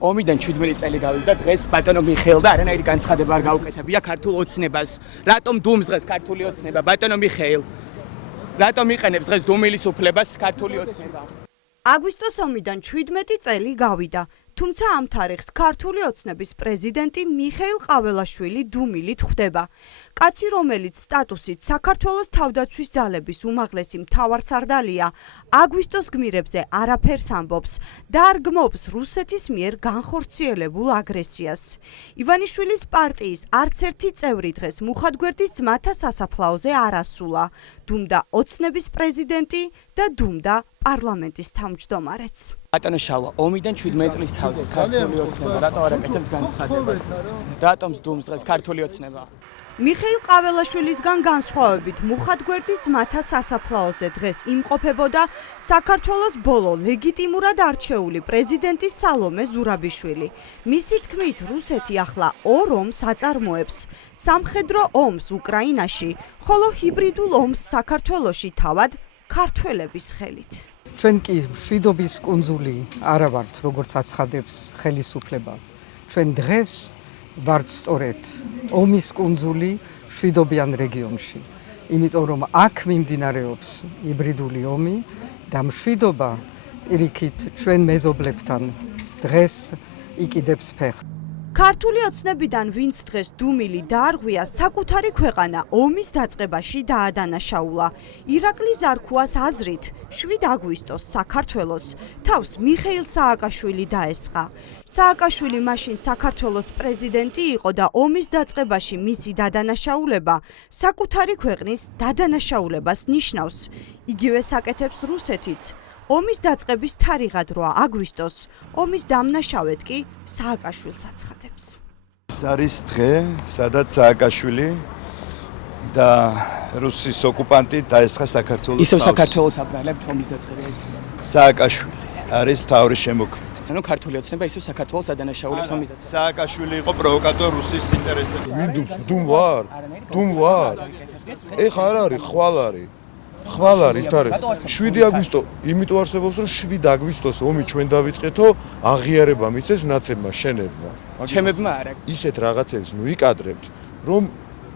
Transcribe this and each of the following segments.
ომიდან 17 წელი გავიდა დღეს ბატონო მიხეილ და არანაირი განცხადება არ გაუკეთებია ქართულ ოცნებას. რატომ დუმს დღეს ქართული ოცნება ბატონო მიხეილ? რატომ იყენებს დღეს დუმილის უფლებას ქართული ოცნება? აგვისტოს ომიდან 17 წელი გავიდა, თუმცა ამ თარიღს ქართული ოცნების პრეზიდენტი მიხეილ ყაველაშვილი დუმილით ხვდება. კაცი, რომელიც სტატუსით საქართველოს თავდაცვის ძალების უმაღლესი მთავარსარდალია, აგვისტოს გმირებზე არაფერს ამბობს და არ გმობს რუსეთის მიერ განხორციელებულ აგრესიას. ივანიშვილის პარტიის არც ერთი წევრი დღეს მუხათგვერდის ძმათა სასაფლაოზე არ ასულა. დუმდა ოცნების პრეზიდენტი და დუმდა პარლამენტის თავმჯდომარეც. ბატონო შალვა, ომიდან 17 წლის თავზე ქართული ოცნება რატო არ აკეთებს განცხადებას? რატომ დუმს დღეს ქართული ოცნება? მიხეილ ყაველაშვილისგან განსხვავებით მუხათგვერდის ძმათა სასაფლაოზე დღეს იმყოფებოდა საქართველოს ბოლო ლეგიტიმურად არჩეული პრეზიდენტი სალომე ზურაბიშვილი. მისი თქმით, რუსეთი ახლა ორ ომს აწარმოებს: სამხედრო ომს უკრაინაში, ხოლო ჰიბრიდულ ომს საქართველოში თავად ქართველების ხელით. ჩვენ კი მშვიდობის კუნძული არა ვართ, როგორც აცხადებს ხელისუფლება. ჩვენ დღეს ვართ სწორედ ომის კუნძული მშვიდობიან რეგიონში. იმიტომ რომ აქ მიმდინარეობს ჰიბრიდული ომი და მშვიდობა პირიქით ჩვენ მეზობლებთან დღეს იკიდებს ფეხს. ქართული ოცნებიდან ვინც დღეს დუმილი დაარღვია, საკუთარი ქვეყანა ომის დაწყებაში დაადანაშაულა. ირაკლი ზარქუას აზრით, 7 აგვისტოს საქართველოს თავს მიხეილ სააკაშვილი დაესხა. სააკაშვილი მაშინ საქართველოს პრეზიდენტი იყო და ომის დაწყებაში მისი დადანაშაულება საკუთარი ქვეყნის დადანაშაულებას ნიშნავს. იგივე საკეთებს რუსეთიც. ომის დაწყების თარიღად 8 აგვისტოს, ომის დამნაშავედ კი სააკაშვილს აცხადებს. ეს არის დღე, სადაც სააკაშვილი და რუსის ოკუპანტი დაესხა საქართველოს. ისევ საქართველოს აბრალებთ ომის დაწყებას. სააკაშვილი არის მთავრის შემოქმედი. ანუ ქართული ოცნება ისევ საქართველოს ადანაშაულებს ომის დაწყებას. სააკაშვილი იყო პროვოკატორ რუსის ინტერესებში. ვინდუმს დუმ ვარ? დუმ ვარ. ეხა არ არის, ხვალ არის. ხვალ არის, თარე. 7 აგვისტო, იმიტომ არსებობს რომ 7 აგვისტოს ომი ჩვენ დავიწყეთო, აღიარება მისცეს ნაცებმა, შენებმა. ჩემებმა არა. ისეთ რაღაცებს ვიკადრებთ, რომ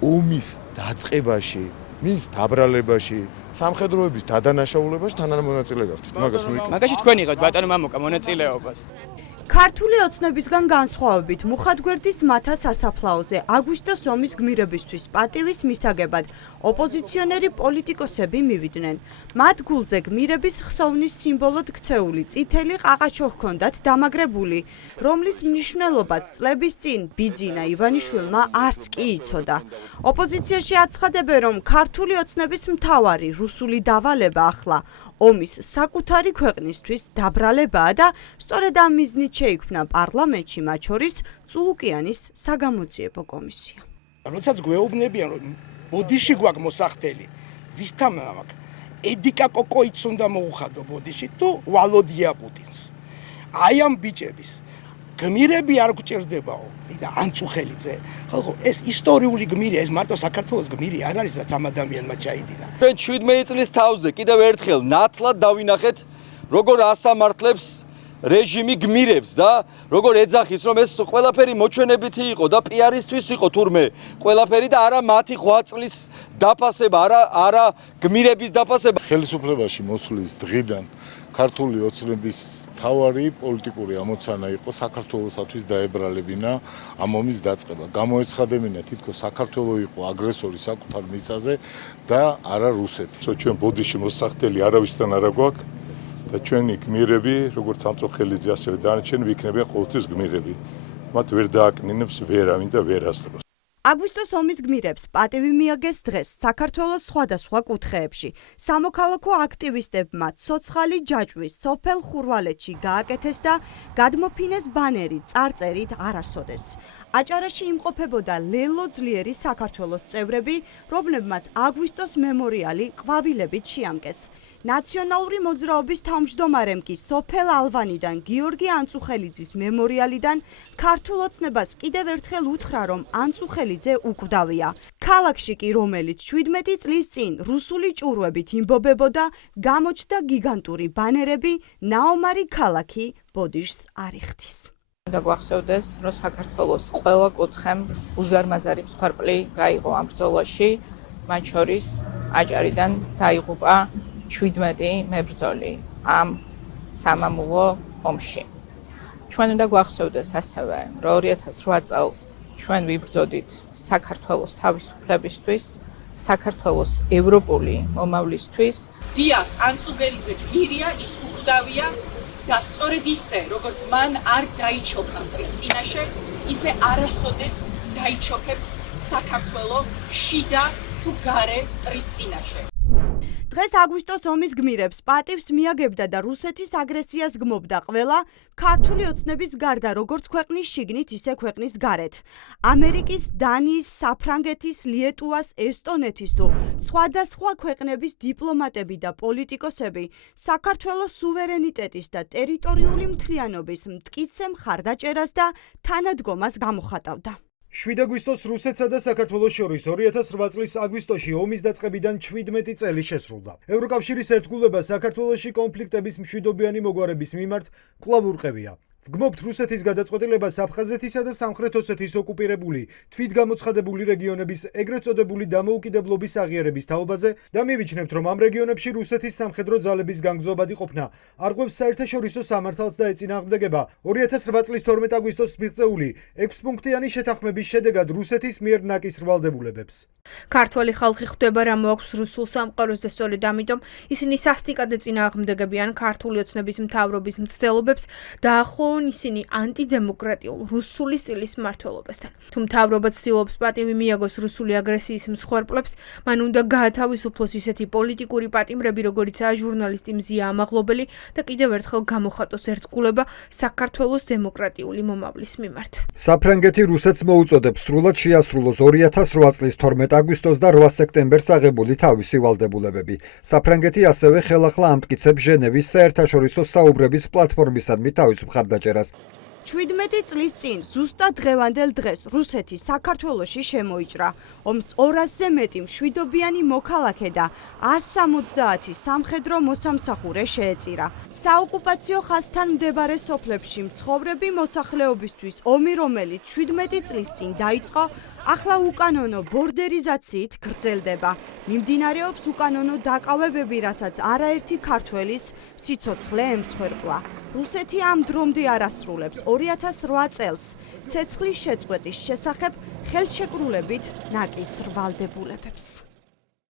ომის დაწყებაში, მის დაბრალებაში, სამხედროების დადანაშაულებაში თანამონაწილე გახდით. მაგას მაგაში თქვენ იღებთ ბატონო მამუკა მონაწილეობას. ქართული ოცნებისგან განსხვავებით მუხათგვერდის ძმათა სასაფლაოზე აგვისტოს ომის გმირებისთვის პატივის მისაგებად ოპოზიციონერი პოლიტიკოსები მივიდნენ. მათ გულზე გმირების ხსოვნის სიმბოლოდ ქცეული წითელი ყაყაჩო ჰქონდათ დამაგრებული, რომლის მნიშვნელობაც წლების წინ ბიძინა ივანიშვილმა არც კი იცოდა. ოპოზიციაში აცხადებენ, რომ ქართული ოცნების მთავარი რუსული დავალება ახლა ომის საკუთარი ქვეყნისთვის დაბრალებაა და სწორედ ამ მიზნით შეიქმნა პარლამენტში, მათ შორის წულუკიანის საგამოძიებო კომისია. როდესაც გვეუბნებიან, რომ ბოდიში გვაქვს მოსახდელი, ვისთან აქვს? ედიკა კოკოიც უნდა მოუხადო ბოდიში თუ ვალოდია პუტინს. აი ამ ბიჭების გმირები არ გვჭირდებაო და ანწუხელიძე. ხო, ეს ისტორიული გმირია, ეს მარტო საქართველოს გმირი არ არის, რაც ამ ადამიანმა ჩაიდინა. ჩვენ 17 წლის თავზე კიდევ ერთხელ ნათლად დავინახეთ, როგორ ასამართლებს რეჟიმი გმირებს და როგორ ეძახის, რომ ეს ყველაფერი მოჩვენებითი იყო და პიარისთვის იყო თურმე ყველაფერი და არა მათი ღვაწლის დაფასება, არა გმირების დაფასება. ხელისუფლებაში მოსვლის დღიდან ქართული ოცნების მთავარი პოლიტიკური ამოცანა იყო საქართველოსათვის დაებრალებინა ამ ომის დაწყება. გამოეცხადებინა თითქოს საქართველო იყო აგრესორი საკუთარ მიწაზე და არა რუსეთი. ჩვენ ბოდიში მოსახდელი არავისთან არა გვაქვს და ჩვენი გმირები, როგორც სამწუხელიძე ასევე დანარჩენი ვიქნებიან ყოველთვის გმირები. მათ ვერ დააკნინებს ვერავინ და ვერასდროს. აგვისტოს ომის გმირებს პატივი მიაგეს დღეს საქართველოს სხვადასხვა კუთხეებში. სამოქალაქო აქტივისტებმა ცოცხალი ჯაჭვის სოფელ ხურვალეთში გააკეთეს და გადმოფინეს ბანერი წარწერით არასოდეს. აჭარაში იმყოფებოდა ლელო ძლიერი საქართველოს წევრები, რომლებმაც აგვისტოს მემორიალი ყვავილებით შეამკეს. ნაციონალური მოძრაობის თავმჯდომარემ კი სოფელ ალვანიდან გიორგი ანწუხელიძის მემორიალიდან ქართულ ოცნებას კიდევ ერთხელ უთხრა, რომ ანწუხელიძე უკვდავია. ქალაქში კი, რომელიც 17 წლის წინ რუსული ჭურვებით იმბობებოდა, გამოჩნდა გიგანტური ბანერები „ნაომარი ქალაქი ბოდიშს არ იხდის“. უნდა გვახსოვდეს, რომ საქართველოს ყველა კუთხემ უზარმაზარი მსხვერპლი გაიღო ამ ბრძოლაში, მათ შორის აჭარიდან დაიღუპა 17 მებრძოლი ამ სამამულო ომში. ჩვენ უნდა გვახსოვდეს ასევე, რომ 2008 წელს ჩვენ ვიბრძოდით საქართველოს თავისუფლებისთვის, საქართველოს ევროპული მომავლისთვის. დიახ, ანწუგელიძე გმირია, ის უკვდავია და სწორედ ისე, როგორც მან არ დაიჩოქა მტრის წინაშე, ისე არასოდეს დაიჩოქებს საქართველო შიდა თუ გარე მტრის წინაშე. დღეს აგვისტოს ომის გმირებს პატივს მიაგებდა და რუსეთის აგრესიას გმობდა ყველა ქართული ოცნების გარდა, როგორც ქვეყნის შიგნით, ისე ქვეყნის გარეთ. ამერიკის, დანიის, საფრანგეთის, ლიეტუვას, ესტონეთის თუ სხვადასხვა ქვეყნების დიპლომატები და პოლიტიკოსები საქართველოს სუვერენიტეტის და ტერიტორიული მთლიანობის მტკიცე მხარდაჭერას და თანადგომას გამოხატავდა. 7 აგვისტოს რუსეთსა და საქართველოს შორის 2008 წლის აგვისტოში ომის დაწყებიდან 17 წელი შესრულდა. ევროკავშირის ერთგულება საქართველოში კონფლიქტების მშვიდობიანი მოგვარების მიმართ კვლავ ურყევია. ვგმობთ რუსეთის გადაწყვეტილებას აფხაზეთისა და სამხრეთ ოსეთის ოკუპირებული თვითგამოცხადებული რეგიონების ეგრეთ წოდებული დამოუკიდებლობის აღიარების თაობაზე და მივიჩნევთ, რომ ამ რეგიონებში რუსეთის სამხედრო ძალების განგზობადი ყოფნა არღვევს საერთაშორისო სამართალს და ეწინააღმდეგება 2008 წლის 12 აგვისტოს მიღწეული 6 პუნქტიანი შეთანხმების შედეგად რუსეთის მიერ ნაკის რვალდებულებებს. ქართველი ხალხი ხვდება, რა მოაქვს რუსულ სამყაროს და სწორედ ამიტომ ისინი სასტიკად ეწინააღმდეგებიან ქართული ოცნების მთავრობის მცდელობებს და ისინი ანტიდემოკრატიულ რუსული სტილის მმართველობასთან. თუ მთავრობა ცდილობს პატივი მიაგოს რუსული აგრესიის მსხვერპლებს, მან უნდა გაათავისუფლოს ისეთი პოლიტიკური პატიმრები, როგორიცაა ჟურნალისტი მზია ამაღლობელი და კიდევ ერთხელ გამოხატოს ერთგულება საქართველოს დემოკრატიული მომავლის მიმართ. საფრანგეთი რუსეთს მოუწოდებს სრულად შეასრულოს 2008 წლის 12 აგვისტოს და 8 სექტემბერს აღებული თავისი ვალდებულებები. საფრანგეთი ასევე ხელახლა ამტკიცებს ჟენევის საერთაშორისო საუბრების პლატფორმისადმი თავის მხარდაჭერას. 17 წლის წინ ზუსტად დღევანდელ დღეს რუსეთი საქართველოში შემოიჭრა. ომს 200-ზე მეტი მშვიდობიანი მოქალაქე და 170 სამხედრო მოსამსახურე შეეწირა. საოკუპაციო ხაზთან მდებარე სოფლებში მცხოვრები მოსახლეობისთვის ომი, რომელიც 17 წლის წინ დაიწყო, ახლა უკანონო ბორდერიზაციით გრძელდება. მიმდინარეობს უკანონო დაკავებები, რასაც არაერთი ქართველის სიცოცხლე ემსხვერპლა. რუსეთი ამ დრომდე არ ასრულებს 2008 წელს ცეცხლის შეწყვეტის შესახებ ხელშეკრულებით ნაკის რვალდებულებებს.